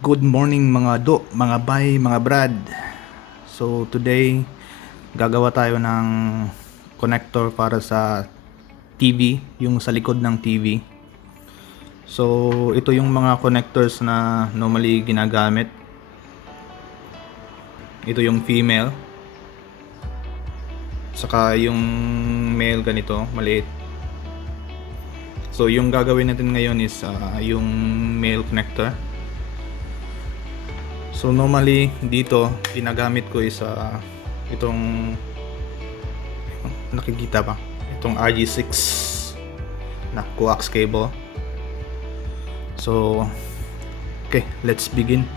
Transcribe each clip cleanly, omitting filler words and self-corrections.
Good morning mga do, mga bay, mga brad. So today gagawa tayo ng connector para sa TV, yung sa likod ng TV. So ito yung mga connectors na normally ginagamit. Ito yung female. Saka yung male ganito, maliit. So yung gagawin natin ngayon is yung male connector. So normally dito ginagamit ko is itong nakikita pa, itong RG6 na coax cable. So okay, let's begin.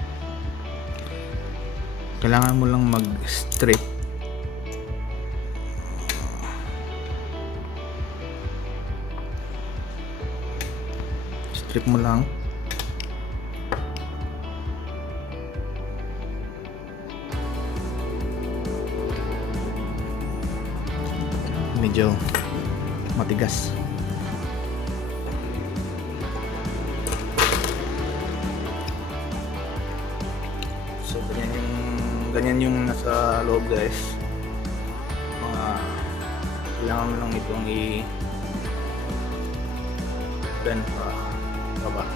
Kailangan mo lang mag-strip. Strip mo lang. Medyo matigas. So ganyan yung nasa loob, guys. Kailangan mo lang itong bend pa baba.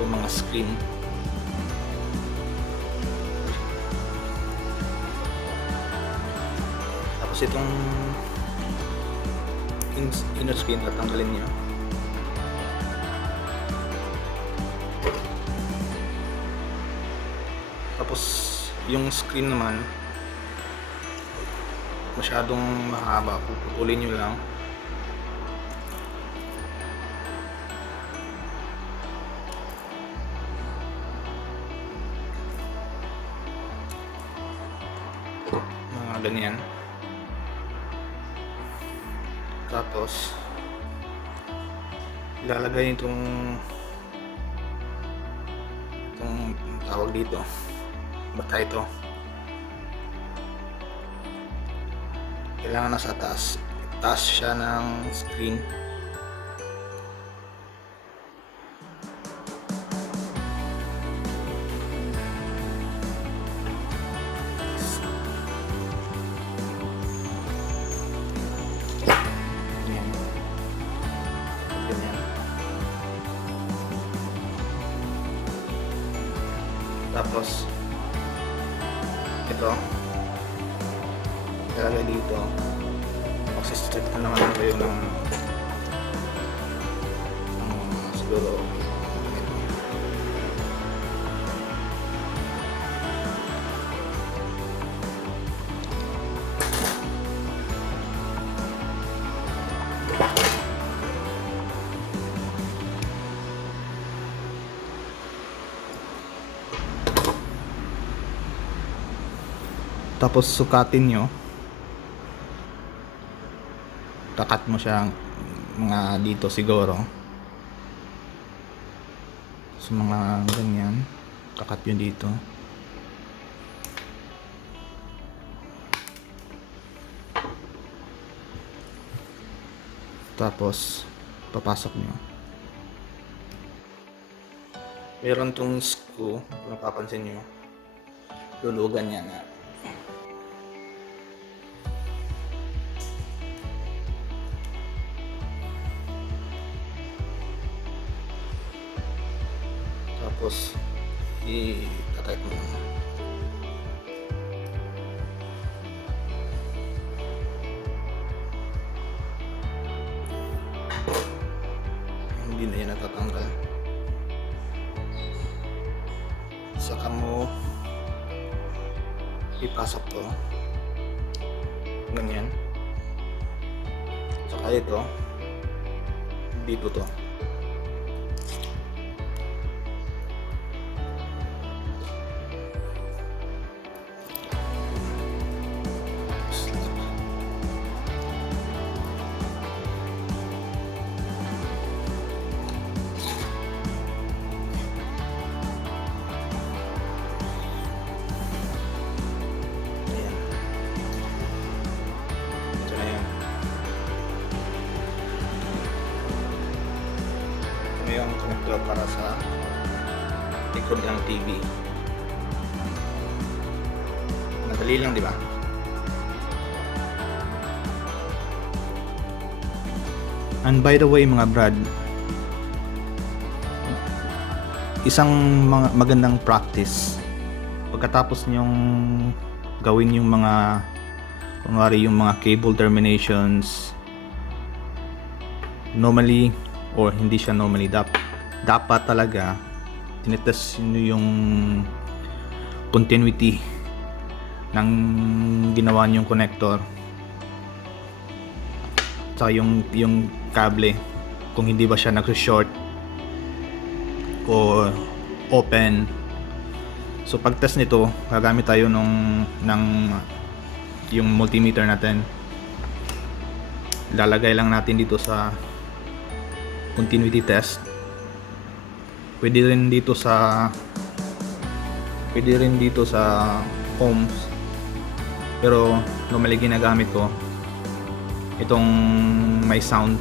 Itong mga screen. Tapos itong inner screen tatanggalin niyo. Tapos yung screen naman masyadong mahaba, puputulin nyo lang. Mga ganyan. Tapos ilalagay itong tawag dito, basta ito kailangan nasa taas siya ng screen. Ganyan. Tapos ito ilalagay dito. Magsistrip na naman kayo ng siguro tapos sukatin nyo, kakat mo siya mga dito siguro sa mga ganyan, kakat yun dito. Tapos papasok nyo, meron tong screw, kung napapansin nyo, lulugan yan na. Tapos i-tight mo lang. Hindi na yan natatanggal. Saka mo ipasok to ganyan. Saka ito dito to. likod ng TV. Madali lang, di ba? And by the way mga brad, isang magandang practice pagkatapos nyong gawin yung mga kunwari yung mga cable terminations, normally or hindi siya normally, dapat talaga tinetest nyo yung continuity ng ginawa nyong connector saka yung kable, kung hindi ba siya nag-short o open. So pag test nito, gagamit tayo ng yung multimeter natin. Lalagay lang natin dito sa continuity test. Pwede rin dito sa ohms, pero normally ginagamit ko itong may sound.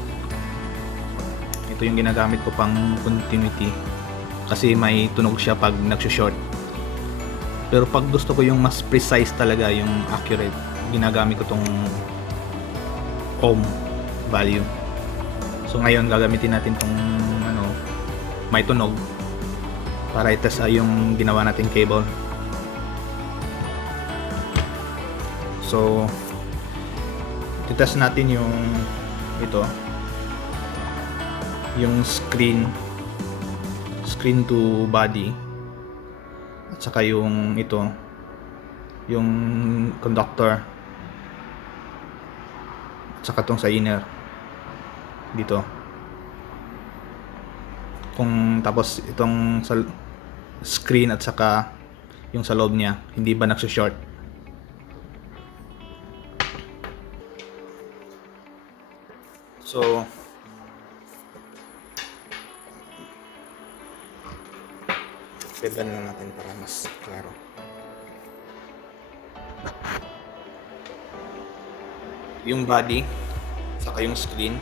Ito yung ginagamit ko pang continuity kasi may tunog siya pag nag-short. Pero pag gusto ko yung mas precise talaga, yung accurate, ginagamit ko tong ohm value. So ngayon gagamitin natin tong may tunog para i-test yung ginawa nating cable. So i-test natin yung screen to body at saka yung yung conductor at saka tong sa inner dito. Kung tapos itong sa screen at saka yung sa loob niya hindi ba nagso-short. So pwede na natin para mas klaro. Yung body saka yung screen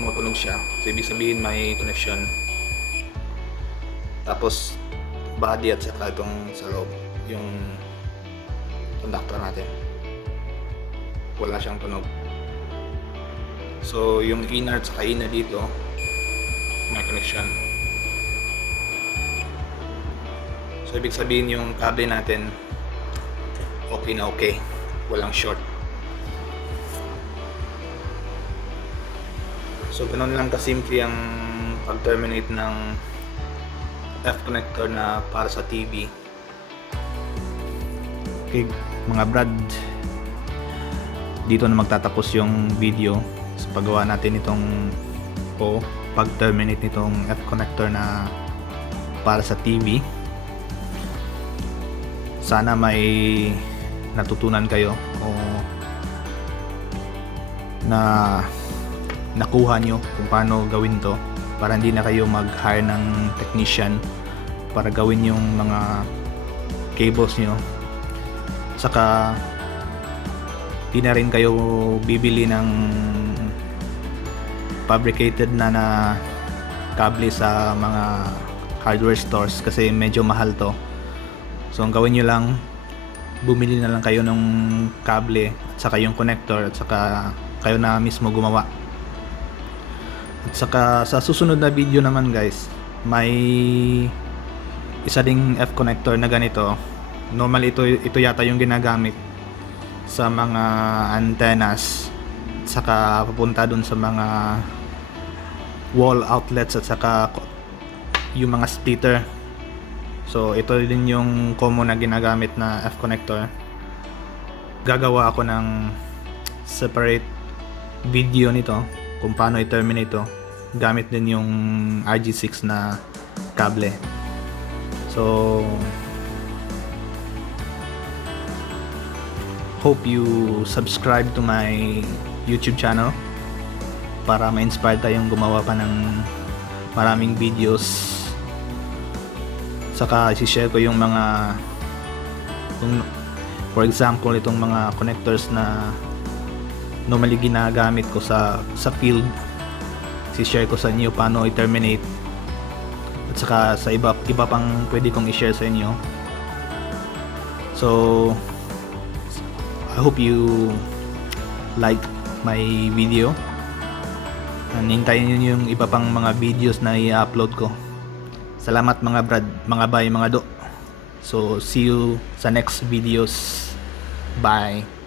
tumutunog siya, so ibig sabihin may connection. Tapos body at saka itong sa loob yung conductor natin wala siyang tunog. So yung inner at saka inner dito may connection. So ibig sabihin yung cable natin okay na okay, walang short. So ganun lang kasimple ang pag-terminate ng F connector na para sa TV. Okay mga brad, dito na magtatapos yung video sa paggawa natin itong pag-terminate nitong F connector na para sa TV. Sana may natutunan kayo o na nakuha nyo kung paano gawin to para hindi na kayo mag-hire ng technician para gawin yung mga cables nyo. Saka di na rin kayo bibili ng fabricated na kable sa mga hardware stores kasi medyo mahal to. So ang gawin nyo lang, bumili na lang kayo ng kable at saka yung connector at saka kayo na mismo gumawa. At saka sa susunod na video naman guys, may isa ding F connector na ganito. Normally ito yata yung ginagamit sa mga antennas at saka papunta dun sa mga wall outlets at saka yung mga splitter. So ito din yung common na ginagamit na F connector. Gagawa ako ng separate video nito kung paano i-terminate ito gamit din yung RG6 na kable. So hope you subscribe to my YouTube channel para ma-inspire tayong gumawa pa ng maraming videos. Saka i-share ko yung mga for example itong mga connectors na normally ginagamit ko sa field. isi-share ko sa inyo paano i-terminate at saka sa iba pang pwede kong i-share sa inyo. So I hope you like my video, and hintayin nyo yung iba pang mga videos na i-upload ko. Salamat mga brad, mga bay, mga do. So see you sa next videos. Bye.